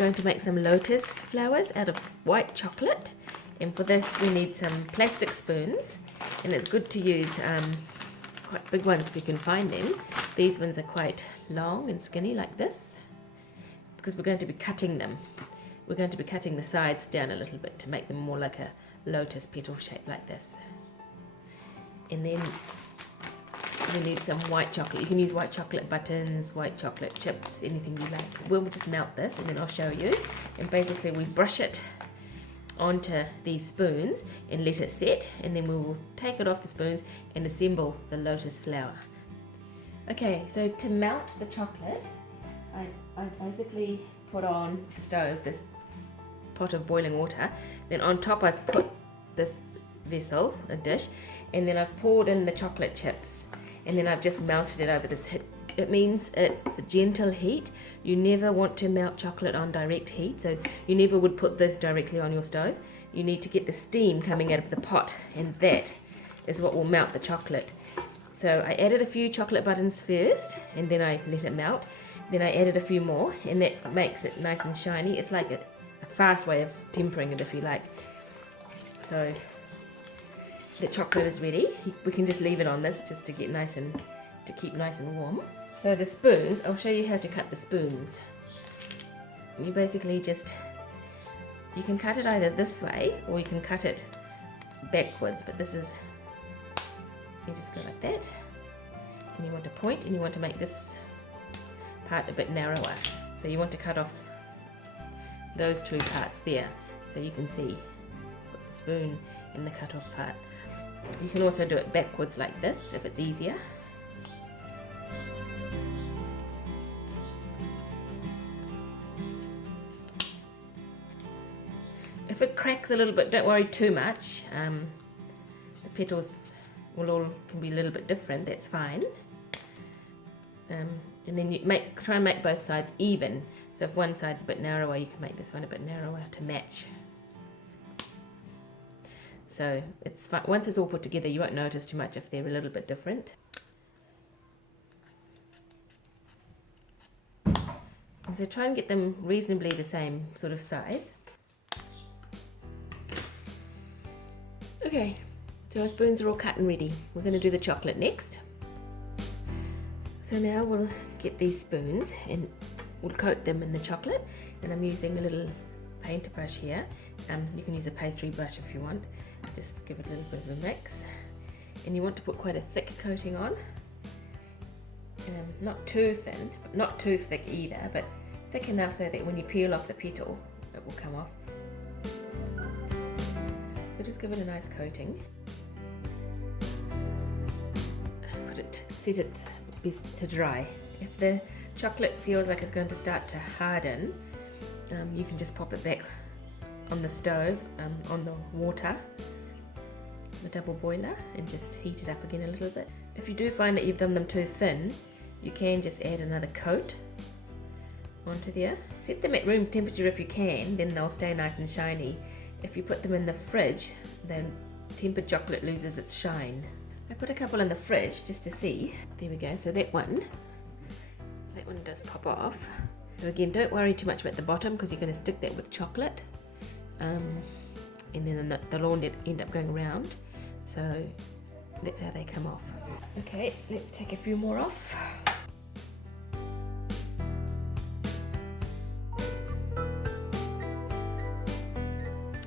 going to make some lotus flowers out of white chocolate, and for this we need some plastic spoons, and it's good to use quite big ones if you can find them. These ones are quite long and skinny like this, because we're going to be cutting them. We're going to be cutting the sides down a little bit to make them more like a lotus petal shape like this. And then we need some white chocolate. You can use white chocolate buttons, white chocolate chips, anything you like. We'll just melt this and then I'll show you. And basically we brush it onto these spoons and let it set, and then we will take it off the spoons and assemble the lotus flower. Okay, so to melt the chocolate, I basically put on the stove this pot of boiling water. Then on top I've put this vessel, a dish, and then I've poured in the chocolate chips, and then I've just melted it over this heat. It means it's a gentle heat. You never want to melt chocolate on direct heat, so you never would put this directly on your stove. You need to get the steam coming out of the pot, and that is what will melt the chocolate. So I added a few chocolate buttons first, and then I let it melt. Then I added a few more, and that makes it nice and shiny. It's like a fast way of tempering it, if you like. So the chocolate is ready. We can just leave it on this just to get nice and to keep nice and warm. So the spoons, I'll show you how to cut the spoons. You basically you can cut it either this way or you can cut it backwards, but this is, you just go like that, and you want to point, and you want to make this part a bit narrower. So you want to cut off those two parts there, so you can see, put the spoon in the cut off part. You can also do it backwards like this if it's easier. If it cracks a little bit, don't worry too much. The petals can be a little bit different, that's fine. And then you try and make both sides even. So if one side's a bit narrower, you can make this one a bit narrower to match. So it's fine. Once it's all put together, you won't notice too much if they're a little bit different. And so try and get them reasonably the same sort of size. Okay, so our spoons are all cut and ready. We're going to do the chocolate next. So now we'll get these spoons and we'll coat them in the chocolate, and I'm using a little painter brush here. You can use a pastry brush if you want. Just give it a little bit of a mix, and you want to put quite a thick coating on. Not too thin, but not too thick either, but thick enough so that when you peel off the petal it will come off. So just give it a nice coating. Set it to dry. If the chocolate feels like it's going to start to harden, you can just pop it back on the stove, on the water, the double boiler, and just heat it up again a little bit. If you do find that you've done them too thin, you can just add another coat onto there. Set them at room temperature if you can, then they'll stay nice and shiny. If you put them in the fridge, then tempered chocolate loses its shine. I put a couple in the fridge just to see. There we go, so that one does pop off. So again, don't worry too much about the bottom, because you're going to stick that with chocolate, and then they'll all end up going around. So that's how they come off. Okay, let's take a few more off.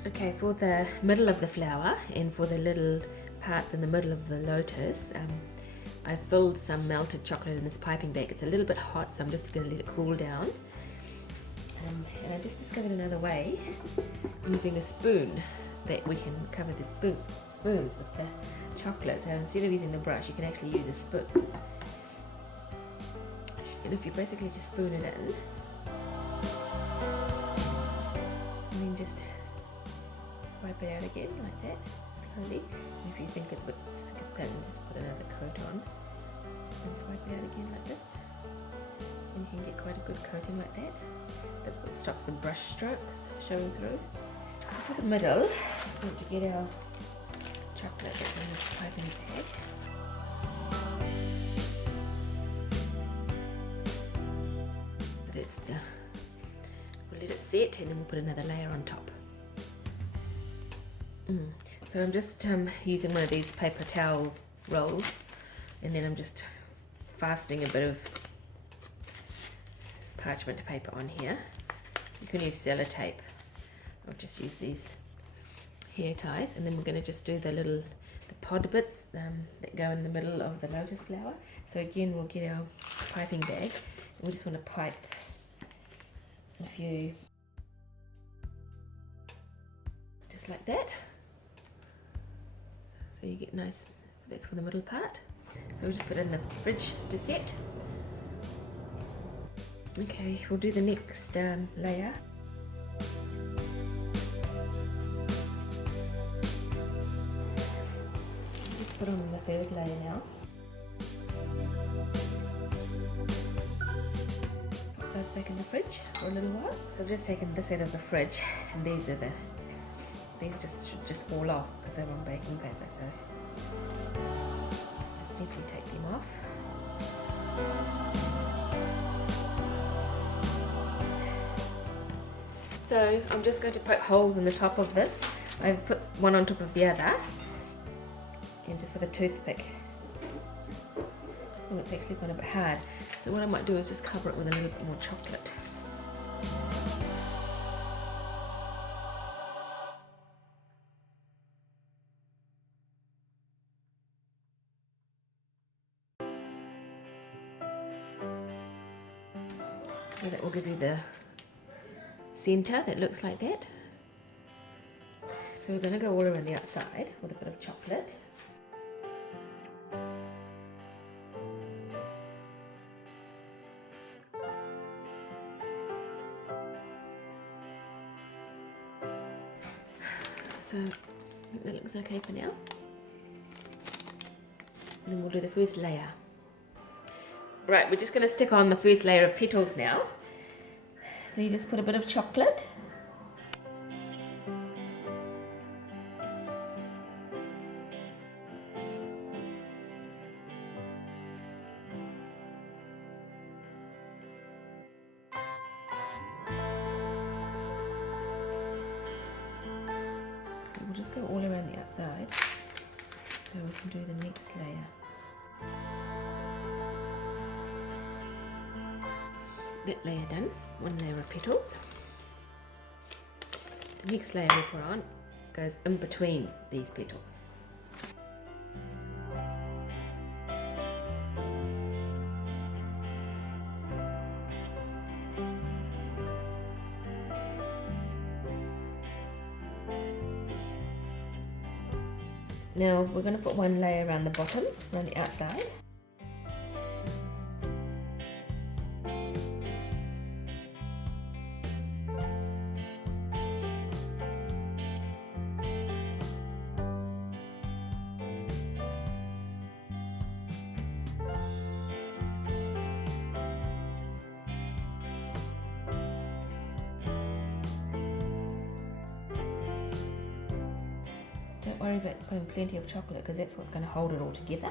Okay, for the middle of the flower and for the little parts in the middle of the lotus, I filled some melted chocolate in this piping bag. It's a little bit hot, so I'm just going to let it cool down. And I just discovered another way, using a spoon, that we can cover the spoons with the chocolate. So instead of using the brush, you can actually use a spoon. And if you basically just spoon it in, and then just wipe it out again like that, slowly. And if you think it's a bit thin, just put another coat on and swipe it out again like this. And you can get quite a good coating like that. That stops the brush strokes showing through. So for the middle, we want to get our chocolate that's in this piping bag. We'll let it set, and then we'll put another layer on top. So I'm just using one of these paper towel rolls, and then I'm just fastening a bit of parchment paper on here. You can use sellotape. I'll just use these hair ties, and then we're going to just do the pod bits that go in the middle of the lotus flower. So again, we'll get our piping bag, and we just want to pipe a few, just like that. So you get nice, that's for the middle part. So we'll just put it in the fridge to set. Okay, we'll do the next layer. Just put on the third layer now. Put those back in the fridge for a little while. So I've just taken this out of the fridge, and these should just fall off because they're on baking paper. So just neatly take them off. So I'm just going to poke holes in the top of this. I've put one on top of the other, and just with a toothpick. Oh, it's actually gone a bit hard. So what I might do is just cover it with a little bit more chocolate. So that will give you the center that looks like that. So we're going to go all around the outside with a bit of chocolate. So I think that looks okay for now. And then we'll do the first layer. Right, we're just going to stick on the first layer of petals now. So you just put a bit of chocolate. We'll just go all around the outside so we can do the next layer. That layer done, one layer of petals. The next layer we put on goes in between these petals. Now we're going to put one layer around the bottom, around the outside. Don't worry about putting plenty of chocolate because that's what's going to hold it all together.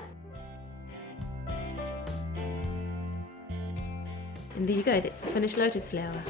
And there you go, that's the finished lotus flower.